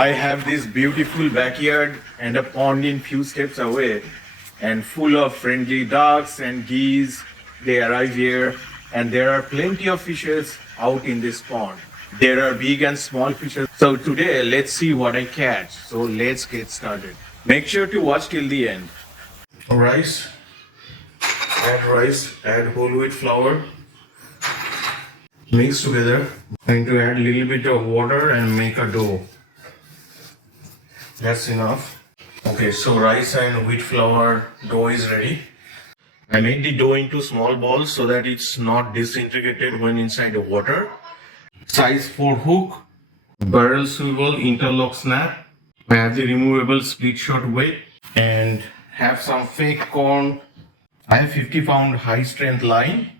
I have this beautiful backyard and a pond in few steps away and full of friendly ducks and geese. They arrive here and there are plenty of fishes out in this pond. There are big and small fishes. So today let's see what I catch. So let's get started. Make sure to watch till the end. Rice, add whole wheat flour, mix together. I'm going to add a little bit of water and make a dough. That's enough. Okay, so rice and wheat flour dough is ready. I made the dough into small balls so that it's not disintegrated when inside the water. Size 4 hook, barrel swivel, interlock snap. I have the removable split shot weight and have some fake corn. I have 50-pound high strength line.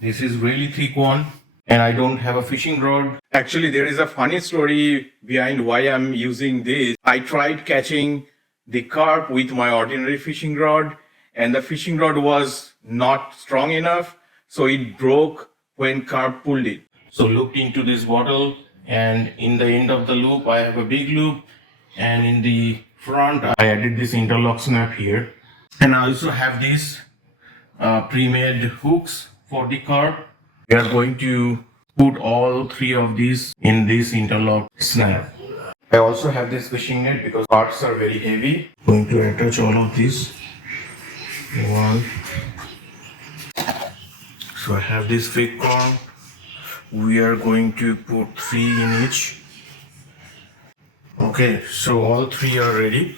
This is really thick one. And I don't have a fishing rod. Actually, there is a funny story behind why I'm using this. I tried catching the carp with my ordinary fishing rod, and the fishing rod was not strong enough, so it broke when carp pulled it. So looked into this bottle, and in the end of the loop, I have a big loop, and in the front, I added this interlock snap here. And I also have these pre-made hooks for the carp. We are going to put all 3 of these in this interlock snap. I also have this fishing net because carps are very heavy. Going to attach all of these. 1. So I have this fake corn. We are going to put 3 in each. Okay, so all 3 are ready.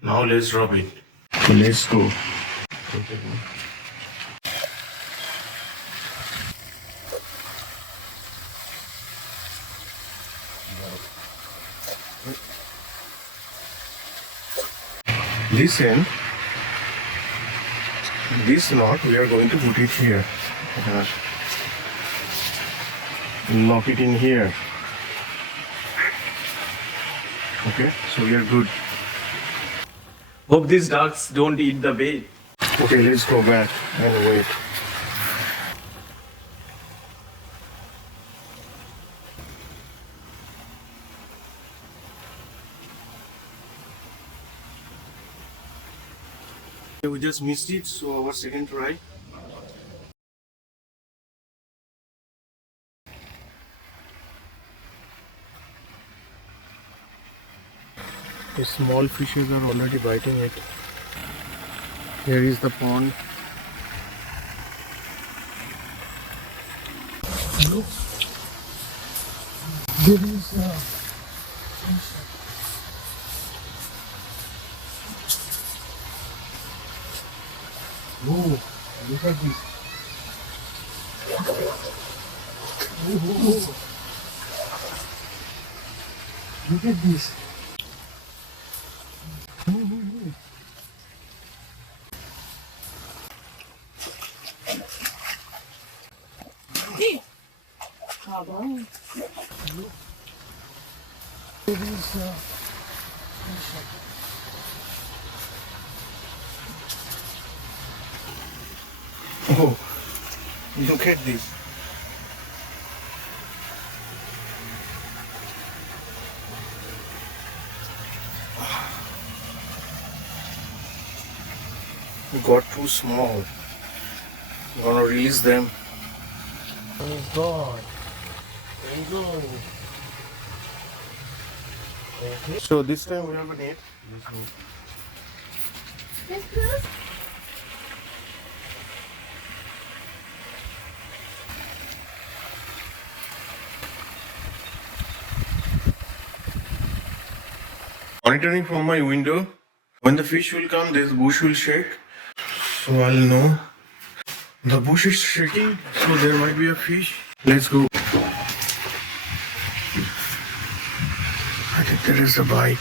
Now let's rub it. So let's go. This end, this knot, we are going to put it here. Lock it in here. Okay, so we are good. Hope these ducks don't eat the bait. Okay, let's go back and wait. We just missed it, so our second try. The small fishes are already biting it. Here is the pond. Look, there is a fish. Oh, look at this. Oh. Look at this. There is a fish. Oh, look at this. Got too small. I'm gonna release them. Oh God. There you go. Okay. So this time we have a net. Monitoring from my window. When the fish will come, this bush will shake. So I'll know. The bush is shaking, so there might be a fish. Let's go. I think there is a bite.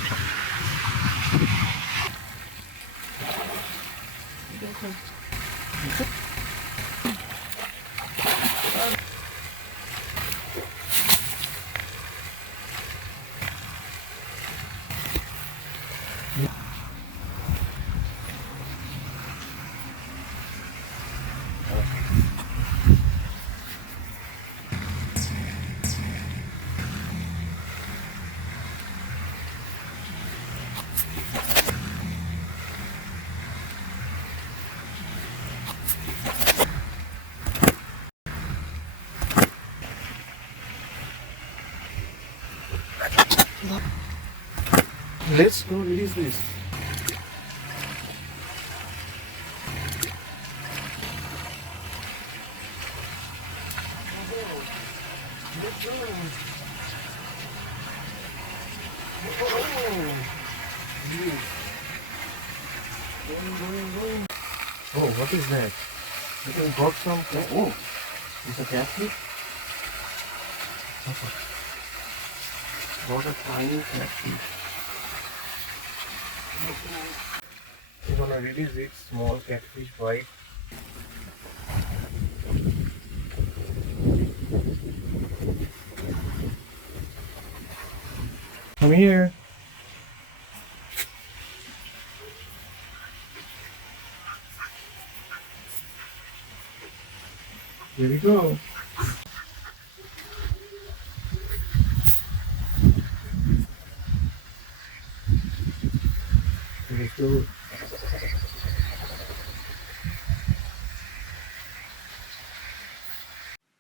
Let's go release this. Oh, what is that? I think got some. Oh, it's a catfish. Got a tiny catfish. We're gonna release it. Small catfish bite. Come here. Here we go. Here we go.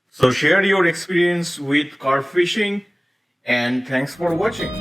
So share your experience with carp fishing and thanks for watching.